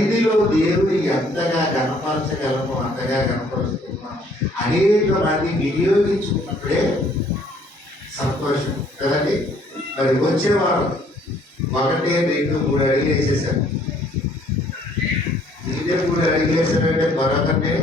సన్నిధిలో దేవుని ఎంతగా గణపరచగలమో అంతగా గణపరుస్తున్నాం. అనేక మంది వినియోగించుకున్నప్పుడే సంతోషం కదండి. మరి వచ్చేవారు 1, 2, 3 అడుగులు వేసేసారు. ఇదే 3 అడుగులు వేసారంటే బరాబర్నే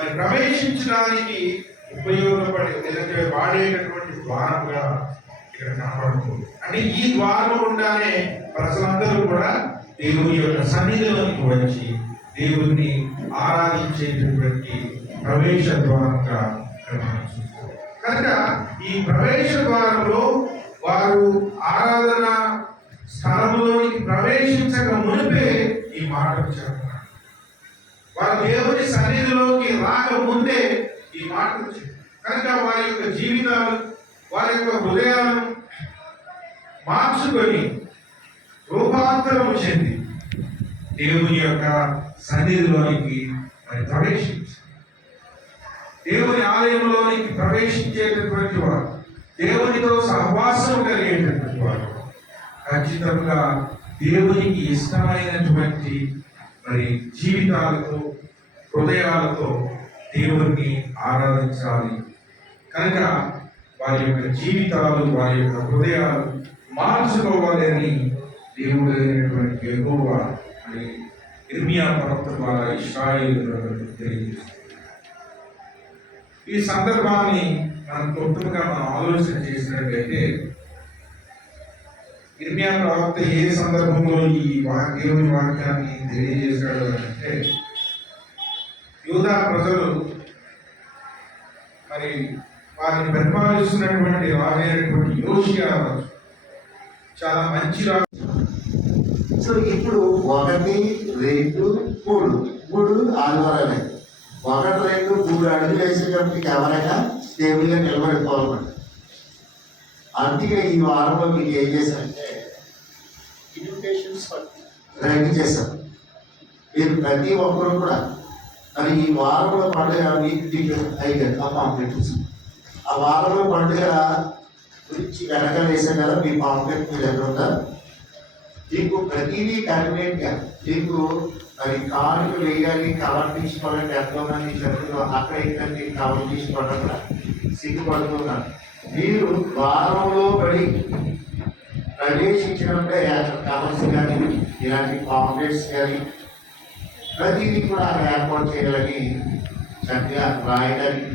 మరి ప్రవేశించడానికి ఉపయోగపడే లేదంటే వాడేటటువంటి ద్వారంగా ఇక్కడ కనపడుతుంది. అంటే ఈ ద్వారం గుండానే ప్రజలందరూ కూడా దేవుని యొక్క సన్నిధిలోనికి వచ్చి దేవుణ్ణి ఆరాధించేటటువంటి ప్రవేశ ద్వారంగా ఇక్కడ మనం చూస్తాం. కనుక ఈ ప్రవేశ ద్వారంలో వారు ఆరాధన స్థలంలోనికి ప్రవేశించక మునిపే ఈ మాటలు చెప్తున్నారు. వారు దేవుని సన్నిధిలోకి రాక ముందే ఈ మాటలు చెప్పారు. కనుక వారి యొక్క జీవితాలు, వారి యొక్క హృదయాలను మార్చుకొని రూపాంతరము చెంది దేవుని యొక్క సన్నిధిలోనికి మరి ప్రవేశించారు. దేవుని ఆలయంలోనికి ప్రవేశించేటటువంటి వారు, దేవునితో సహవాసం కలిగేటటువంటి వారు ఖచ్చితంగా దేవునికి ఇష్టమైనటువంటి మరి జీవితాలతో, హృదయాలతో దేవుణ్ణి ఆరాధించాలి. కనుక వారి యొక్క జీవితాలు, వారి యొక్క హృదయాలు మార్చుకోవాలని దేవుడు అయినటువంటి యెహోవా మరి ఇర్మియా ప్రవక్త ద్వారా ఇశ్రాయేలులకు తెలియజేస్తారు. ఈ సందర్భాన్ని మనం క్లుప్తంగా ఆలోచన చేసినట్లయితే, ఇర్మియా ప్రవక్త ఏ సందర్భంలో ఈ దేవుని వాక్యాన్ని తెలియజేశాడు అంటే, యూదా ప్రజలు మరి వారిని పరిపాలిస్తున్నటువంటి రాజైనటువంటి యోషియా రాజు చాలా మంచి రాజు. సో ఇప్పుడు 1, 2, 3 ఆదివారాలే. 1, 2, 3 అడుగులు వేసేటప్పటికి ఎవరైనా స్టేబుల్గా నిలబడిపోవాలన్నమాట. అందుకే ఈ వారంలో మీకు ఏం చేశారంటే ఇన్విటేషన్స్ రెడీ చేశాం. మీరు ప్రతి ఒక్కరు కూడా మరి ఈ వారంలో పండుగ మీకు అయిపోయింది ఆ పాంప్లెట్స్. ఆ వారంలో పండుగ గురించి వెనకాల వేసాం కదా, మీ పాంప్లెట్ మీరు ఎక్కడ ఉంటారు. మీకు ప్రతిదీ కన్వీనియంట్గా మీకు మరి కార్డు వేయాలి, కవర్ తీసుకోవాలంటే ఎంతోమంది చెప్తున్నారు. అక్కడ ఇక్కడ మీకు కవర్ తీసుకోవడం సిగ్గుపడుతున్నారు. మీరు వారంలో పడి ప్రవేశించినప్పుడే కవర్స్ కానీ ఇలాంటి పాంప్లెట్స్ కానీ ప్రతిదీ కూడా ఏర్పాటు చేయాలని చక్కగా రాయడానికి